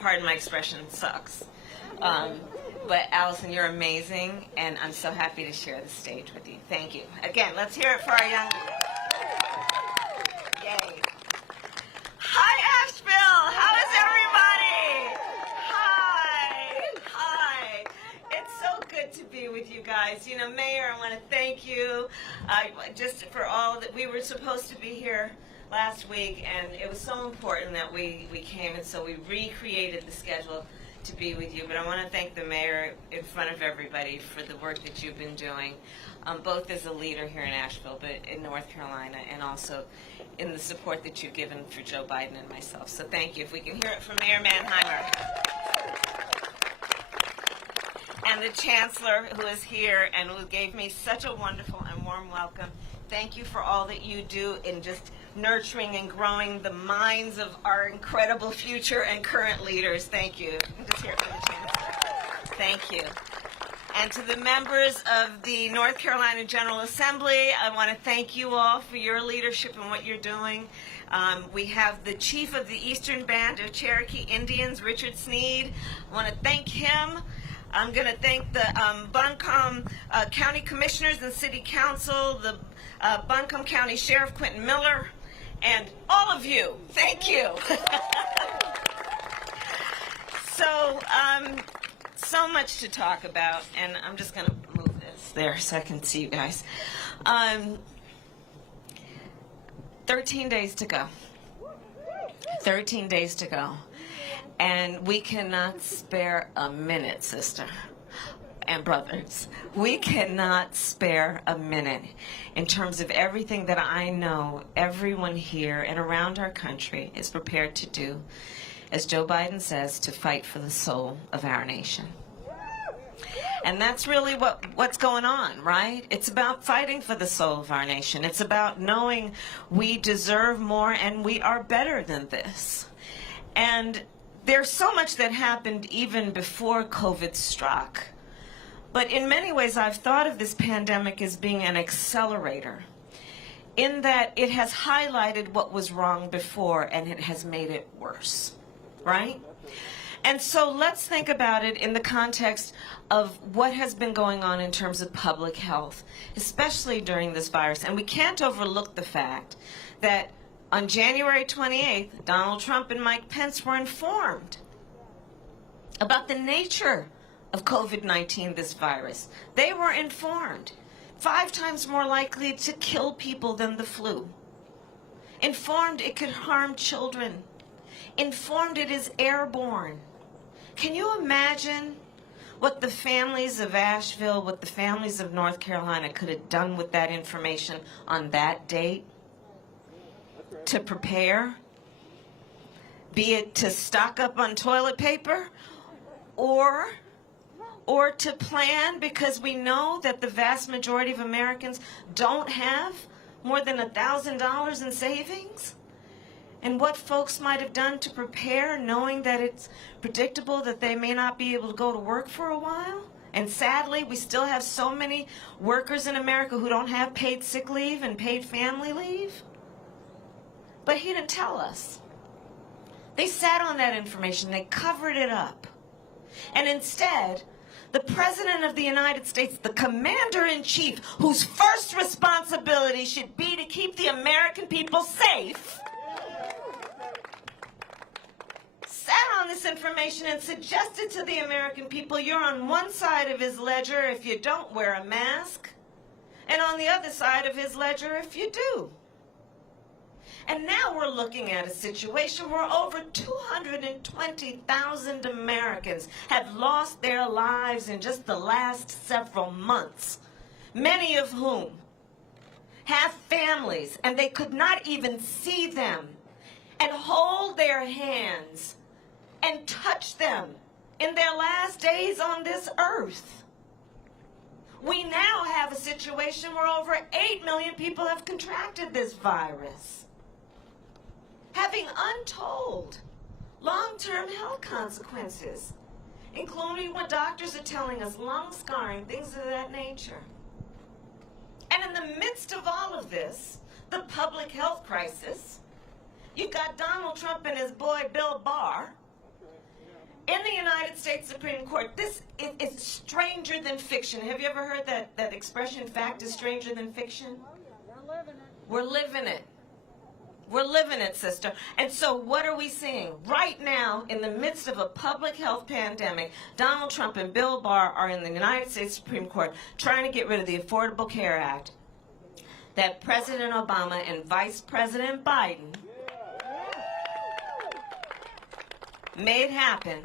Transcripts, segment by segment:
pardon my expression, sucks. But Allison, you're amazing, and I'm so happy to share the stage with you. Thank you. Again, let's hear it for our young... Yay. Hi, Asheville! How is everybody? Hi. It's so good to be with you guys. You know, Mayor, I want to thank you just for all that. We were supposed to be here last week, and it was so important that we came, and so we recreated the schedule to be with you. But I want to thank the mayor in front of everybody for the work that you've been doing, both as a leader here in Asheville, but in North Carolina, and also in the support that you've given for Joe Biden and myself. So thank you. If we can hear it from Mayor Manheimer. And the Chancellor, who is here and who gave me such a wonderful and warm welcome. Thank you for all that you do in just nurturing and growing the minds of our incredible future and current leaders. Thank you. Just hear it from the Chancellor. Thank you. And to the members of the North Carolina General Assembly, I want to thank you all for your leadership and what you're doing. We have the Chief of the Eastern Band of Cherokee Indians, Richard Sneed. I want to thank him. I'm going to thank the Buncombe County Commissioners and City Council, the Buncombe County Sheriff Quentin Miller, and all of you. Thank you. So much to talk about, and I'm just going to move this there so I can see you guys. 13 days to go. 13 days to go. And we cannot spare a minute, sister and brothers. We cannot spare a minute in terms of everything that I know everyone here and around our country is prepared to do, as Joe Biden says, to fight for the soul of our nation. And that's really what's going on, right? It's about fighting for the soul of our nation. It's about knowing we deserve more and we are better than this. And there's so much that happened even before COVID struck. But in many ways, I've thought of this pandemic as being an accelerator, in that it has highlighted what was wrong before and it has made it worse, right? And so let's think about it in the context of what has been going on in terms of public health, especially during this virus. And we can't overlook the fact that on January 28th, Donald Trump and Mike Pence were informed about the nature of COVID-19, this virus. They were informed, 5 times more likely to kill people than the flu. Informed it could harm children. Informed it is airborne. Can you imagine what the families of Asheville, what the families of North Carolina could have done with that information on that date? To prepare, be it to stock up on toilet paper, or to plan, because we know that the vast majority of Americans don't have more than $1,000 in savings. And what folks might have done to prepare, knowing that it's predictable that they may not be able to go to work for a while. And sadly, we still have so many workers in America who don't have paid sick leave and paid family leave. But he didn't tell us. They sat on that information. They covered it up. And instead, the President of the United States, the Commander-in-Chief, whose first responsibility should be to keep the American people safe, sat on this information and suggested to the American people, you're on one side of his ledger if you don't wear a mask, and on the other side of his ledger if you do. And now we're looking at a situation where over 220,000 Americans have lost their lives in just the last several months, many of whom have families, and they could not even see them and hold their hands and touch them in their last days on this earth. We now have a situation where over 8 million people have contracted this virus, having untold long-term health consequences, including what doctors are telling us, lung scarring, things of that nature. And in the midst of all of this, the public health crisis, you've got Donald Trump and his boy Bill Barr United States Supreme Court, this is stranger than fiction. Have you ever heard that expression, fact is stranger than fiction? We're living it. We're living it, sister. And so what are we seeing? Right now, in the midst of a public health pandemic, Donald Trump and Bill Barr are in the United States Supreme Court trying to get rid of the Affordable Care Act that President Obama and Vice President Biden made happen,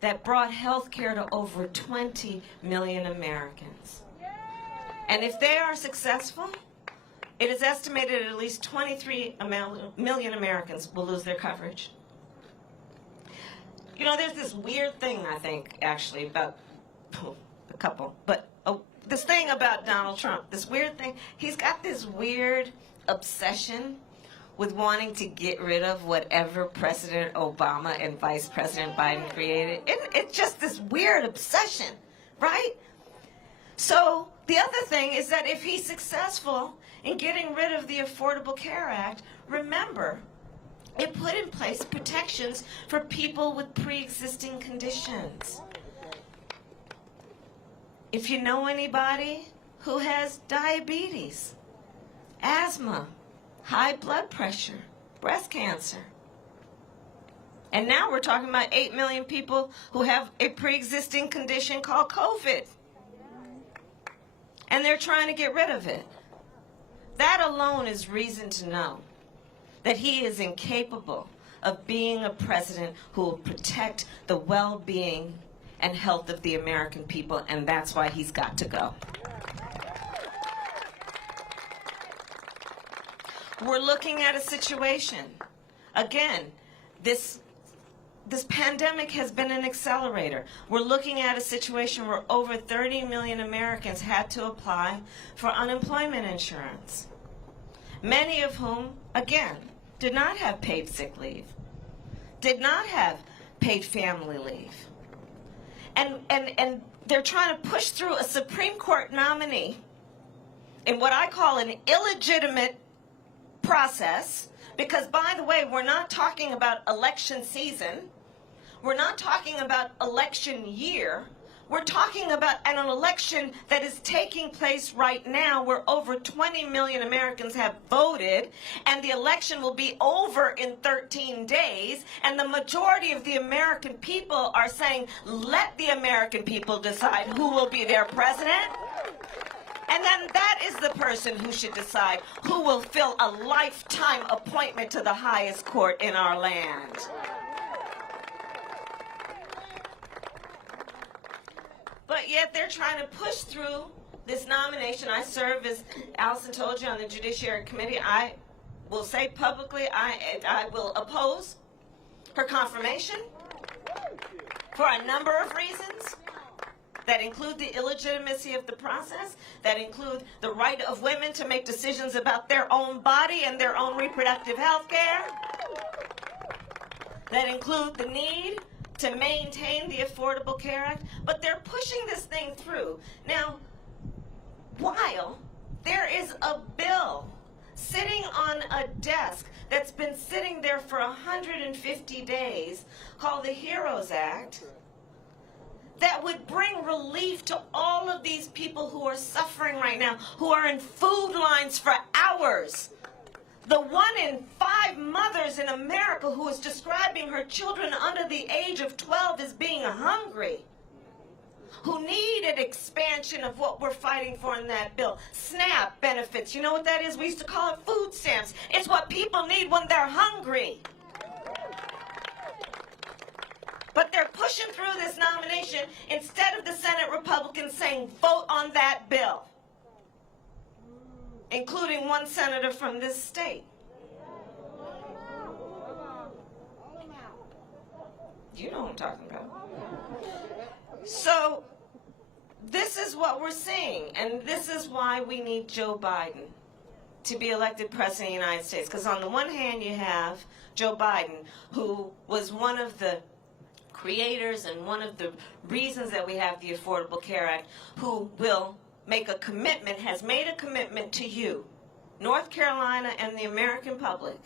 that brought health care to over 20 million Americans. And if they are successful, it is estimated at least 23 million Americans will lose their coverage. You know, there's this weird thing, I think, actually, about a couple, but this thing about Donald Trump, this weird thing, he's got this weird obsession with wanting to get rid of whatever President Obama and Vice President Biden created. It's just this weird obsession, right? So the other thing is that if he's successful in getting rid of the Affordable Care Act, remember, it put in place protections for people with pre-existing conditions. If you know anybody who has diabetes, asthma, high blood pressure, breast cancer. And now we're talking about 8 million people who have a pre-existing condition called COVID. And they're trying to get rid of it. That alone is reason to know that he is incapable of being a president who will protect the well-being and health of the American people, and that's why he's got to go. We're looking at a situation, again, this pandemic has been an accelerator. We're looking at a situation where over 30 million Americans had to apply for unemployment insurance, many of whom, again, did not have paid sick leave, did not have paid family leave. And they're trying to push through a Supreme Court nominee in what I call an illegitimate process, because, by the way, we're not talking about election season. We're not talking about election year. We're talking about an election that is taking place right now where over 20 million Americans have voted, and the election will be over in 13 days, and the majority of the American people are saying, let the American people decide who will be their president. And then that is the person who should decide who will fill a lifetime appointment to the highest court in our land. But yet they're trying to push through this nomination. I serve, as Allison told you, on the Judiciary Committee. I will say publicly I will oppose her confirmation for a number of reasons that include the illegitimacy of the process, that include the right of women to make decisions about their own body and their own reproductive health care, that include the need to maintain the Affordable Care Act, but they're pushing this thing through. Now, while there is a bill sitting on a desk that's been sitting there for 150 days called the HEROES Act, that would bring relief to all of these people who are suffering right now, who are in food lines for hours. The 1 in 5 mothers in America who is describing her children under the age of 12 as being hungry, who need an expansion of what we're fighting for in that bill. SNAP benefits, you know what that is? We used to call it food stamps. It's what people need when they're hungry. But they're pushing through this nomination instead of the Senate Republicans saying, vote on that bill, including one senator from this state. You know what I'm talking about. So this is what we're seeing, and this is why we need Joe Biden to be elected president of the United States. Because on the one hand, you have Joe Biden, who was one of the creators and one of the reasons that we have the Affordable Care Act, who will make a commitment, has made a commitment to you, North Carolina and the American public,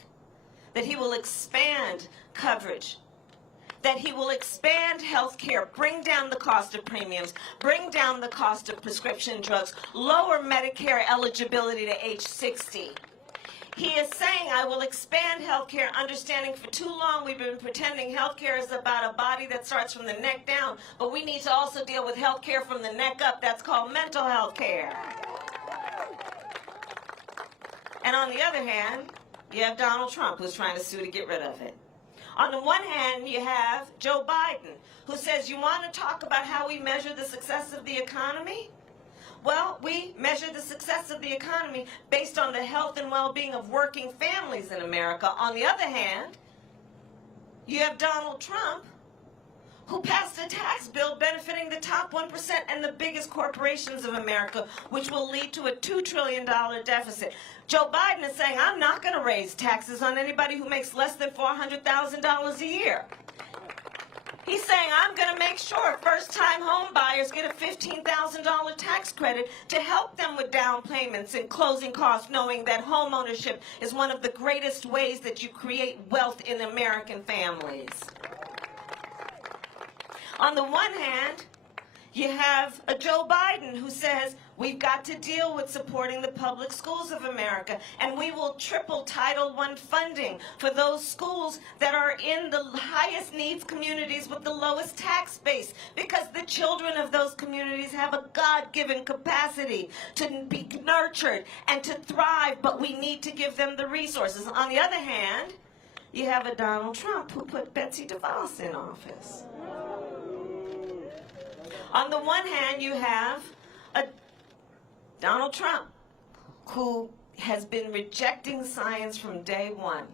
that he will expand coverage that he will expand health care, bring down the cost of premiums, bring down the cost of prescription drugs, lower Medicare eligibility to age 60. He is saying, I will expand health care, understanding for too long we've been pretending health care is about a body that starts from the neck down, but we need to also deal with health care from the neck up. That's called mental health care. And on the other hand, you have Donald Trump, who's trying to sue to get rid of it. On the one hand, you have Joe Biden, who says, you want to talk about how we measure the success of the economy? Well, we measure the success of the economy based on the health and well-being of working families in America. On the other hand, you have Donald Trump, who passed a tax bill benefiting the top 1% and the biggest corporations of America, which will lead to a $2 trillion deficit. Joe Biden is saying, I'm not going to raise taxes on anybody who makes less than $400,000 a year. He's saying, I'm going to make sure first-time home buyers get a $15,000 tax credit to help them with down payments and closing costs, knowing that home ownership is one of the greatest ways that you create wealth in American families. On the one hand, you have a Joe Biden who says, we've got to deal with supporting the public schools of America, and we will triple Title I funding for those schools that are in the highest needs communities with the lowest tax base, because the children of those communities have a God-given capacity to be nurtured and to thrive, but we need to give them the resources. On the other hand, you have a Donald Trump who put Betsy DeVos in office. On the one hand, you have a Donald Trump who has been rejecting science from day one.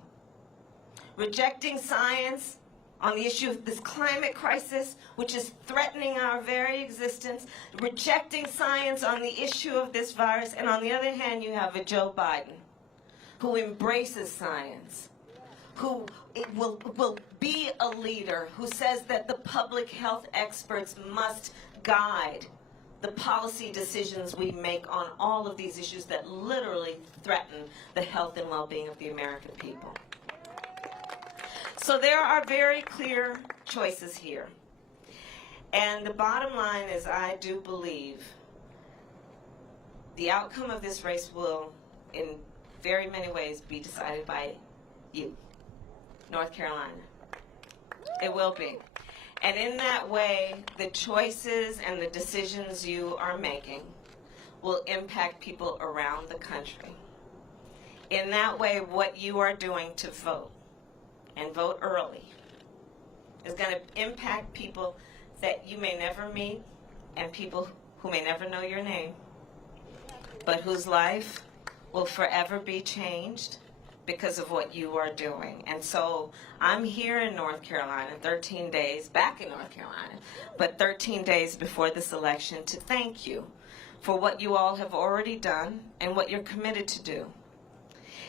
Rejecting science on the issue of this climate crisis, which is threatening our very existence. Rejecting science on the issue of this virus. And on the other hand, you have a Joe Biden who embraces science, who will be a leader, who says that the public health experts must guide the policy decisions we make on all of these issues that literally threaten the health and well-being of the American people. So there are very clear choices here. And the bottom line is, I do believe the outcome of this race will, in very many ways, be decided by you, North Carolina. It will be. And in that way, the choices and the decisions you are making will impact people around the country. In that way, what you are doing to vote, and vote early, is going to impact people that you may never meet and people who may never know your name, but whose life will forever be changed because of what you are doing. And so I'm here in North Carolina, 13 days, back in North Carolina, but 13 days before this election to thank you for what you all have already done and what you're committed to do.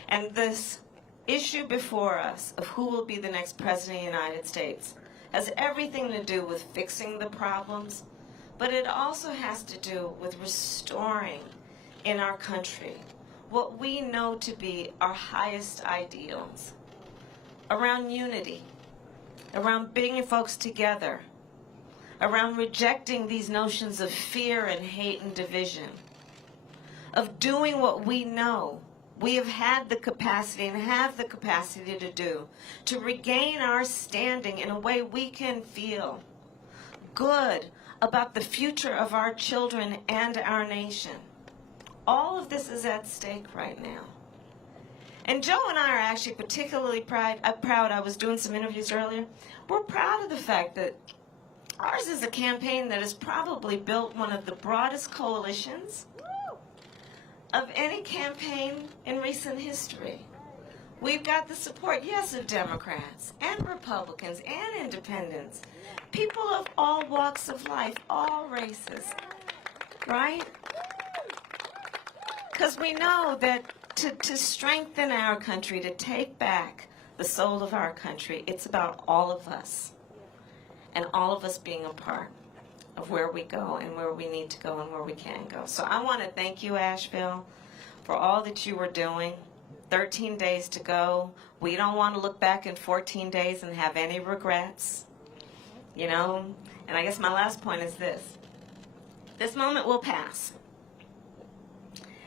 And this issue before us of who will be the next president of the United States has everything to do with fixing the problems, but it also has to do with restoring in our country what we know to be our highest ideals, around unity, around bringing folks together, around rejecting these notions of fear and hate and division, of doing what we know we have had the capacity and have the capacity to do, to regain our standing in a way we can feel good about the future of our children and our nation. All of this is at stake right now. And Joe and I are actually particularly proud. I was doing some interviews earlier. We're proud of the fact that ours is a campaign that has probably built one of the broadest coalitions of any campaign in recent history. We've got the support, yes, of Democrats and Republicans and independents, people of all walks of life, all races, right? Because we know that to strengthen our country, to take back the soul of our country, it's about all of us, and all of us being a part of where we go and where we need to go and where we can go. So I want to thank you, Asheville, for all that you were doing. 13 days to go. We don't want to look back in 14 days and have any regrets. you know? And I guess my last point is this. This moment will pass.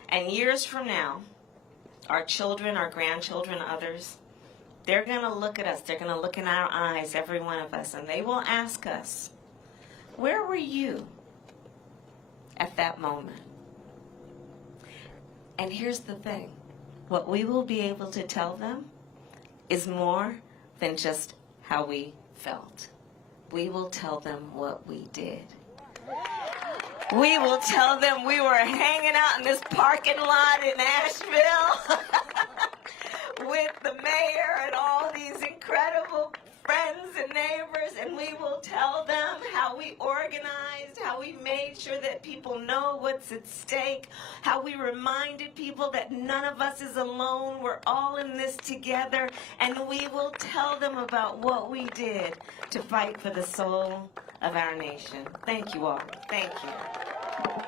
And years from now, our children, our grandchildren, others, they're going to look at us. They're going to look in our eyes, every one of us, and they will ask us, where were you at that moment? And here's the thing. What we will be able to tell them is more than just how we felt. We will tell them what we did. We will tell them we were hanging out in this parking lot in Asheville with the mayor and all these incredible friends and neighbors, and we will tell them how we organized, how we made sure that people know what's at stake, how we reminded people that none of us is alone, we're all in this together, and we will tell them about what we did to fight for the soul of our nation. Thank you all. Thank you.